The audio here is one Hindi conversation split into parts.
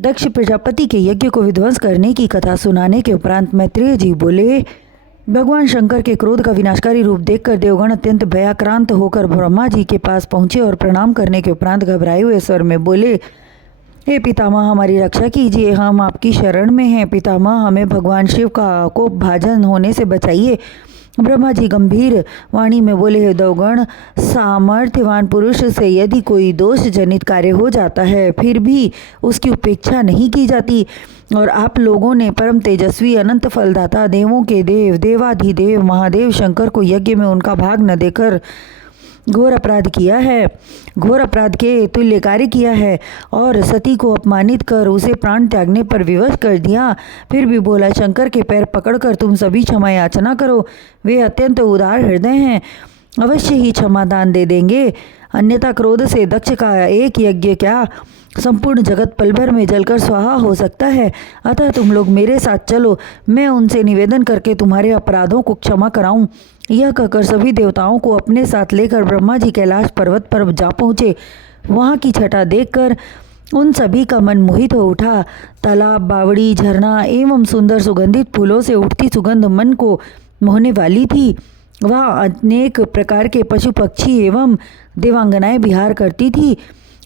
दक्ष प्रजापति के यज्ञ को विध्वंस करने की कथा सुनाने के उपरांत मैत्रेय जी बोले, भगवान शंकर के क्रोध का विनाशकारी रूप देखकर देवगण अत्यंत भयाक्रांत होकर ब्रह्मा जी के पास पहुंचे और प्रणाम करने के उपरांत घबराए हुए स्वर में बोले, हे पितामह, हमारी रक्षा कीजिए, हम आपकी शरण में हैं। पितामह, हमें भगवान शिव का कोप भाजन होने से बचाइए। ब्रह्मा जी गंभीर वाणी में बोले, हे देवगण, सामर्थ्यवान पुरुष से यदि कोई दोष जनित कार्य हो जाता है फिर भी उसकी उपेक्षा नहीं की जाती, और आप लोगों ने परम तेजस्वी अनंत फलदाता देवों के देव देवाधिदेव महादेव शंकर को यज्ञ में उनका भाग न देकर घोर अपराध किया है, घोर अपराध के तुल्य कार्य किया है और सती को अपमानित कर उसे प्राण त्यागने पर विवश कर दिया। फिर भी बोला, शंकर के पैर पकड़कर तुम सभी क्षमा याचना करो, वे अत्यंत उदार हृदय हैं, अवश्य ही क्षमा दान दे देंगे। अन्यथा क्रोध से दक्ष का एक यज्ञ क्या, संपूर्ण जगत पल भर में जलकर स्वाहा हो सकता है। अतः तुम लोग मेरे साथ चलो, मैं उनसे निवेदन करके तुम्हारे अपराधों को क्षमा कराऊं। यह कहकर सभी देवताओं को अपने साथ लेकर ब्रह्मा जी कैलाश पर्वत पर जा पहुँचे। वहाँ की छटा देखकर उन सभी का मन मोहित हो उठा। तालाब, बावड़ी, झरना एवं सुंदर सुगंधित फूलों से उठती सुगंध मन को मोहने वाली थी। वहाँ अनेक प्रकार के पशु पक्षी एवं देवांगनाएं विहार करती थी।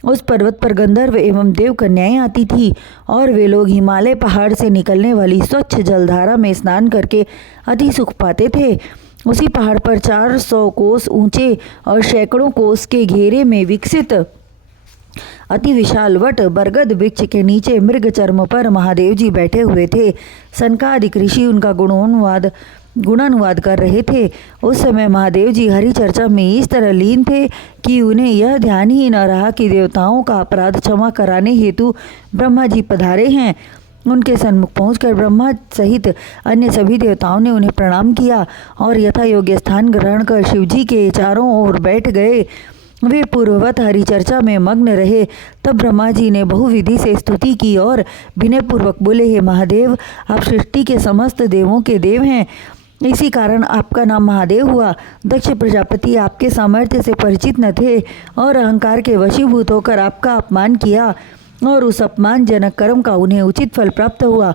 उस पर्वत पर गंधर्व एवं देव कन्याएं आती थी और वे लोग हिमालय पहाड़ से निकलने वाली स्वच्छ जलधारा में स्नान करके अति सुख पाते थे। उसी पहाड़ पर 400 कोस ऊंचे और सैकड़ों कोस के घेरे में विकसित अति विशाल वट बरगद वृक्ष के नीचे मृग चर्म पर महादेव जी बैठे हुए थे। सनकादिक ऋषि उनका गुणानुवाद कर रहे थे। उस समय महादेव जी हरि चर्चा में इस तरह लीन थे कि उन्हें यह ध्यान ही न रहा कि देवताओं का अपराध क्षमा कराने हेतु ब्रह्मा जी पधारे हैं। उनके सन्मुख पहुंचकर ब्रह्मा सहित अन्य सभी देवताओं ने उन्हें प्रणाम किया और यथा योग्य स्थान ग्रहण कर शिवजी के चारों ओर बैठ गए। वे पूर्ववत हरि चर्चा में मग्न रहे। तब ब्रह्मा जी ने बहुविधि से स्तुति की और विनयपूर्वक बोले, हे महादेव, आप सृष्टि के समस्त देवों के देव हैं, इसी कारण आपका नाम महादेव हुआ। दक्ष प्रजापति आपके सामर्थ्य से परिचित न थे और अहंकार के वशीभूत होकर आपका अपमान किया और उस अपमानजनक कर्म का उन्हें उचित फल प्राप्त हुआ।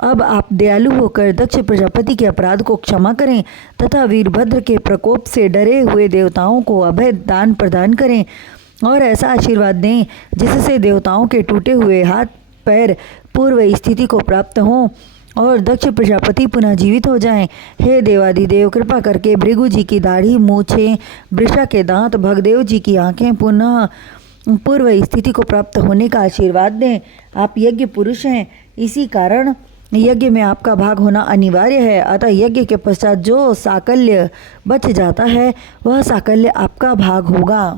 अब आप दयालु होकर दक्ष प्रजापति के अपराध को क्षमा करें तथा वीरभद्र के प्रकोप से डरे हुए देवताओं को अभय दान प्रदान करें और ऐसा आशीर्वाद दें जिससे देवताओं के टूटे हुए हाथ पैर पूर्व स्थिति को प्राप्त हों और दक्ष प्रजापति पुनः जीवित हो जाएं। हे देवादिदेव, कृपा करके भृगु जी की दाढ़ी, मूछें, वृषा के दांत, भगदेव जी की आंखें पुनः पूर्व स्थिति को प्राप्त होने का आशीर्वाद दें। आप यज्ञ पुरुष हैं, इसी कारण यज्ञ में आपका भाग होना अनिवार्य है। अतः यज्ञ के पश्चात जो साकल्य बच जाता है वह साकल्य आपका भाग होगा।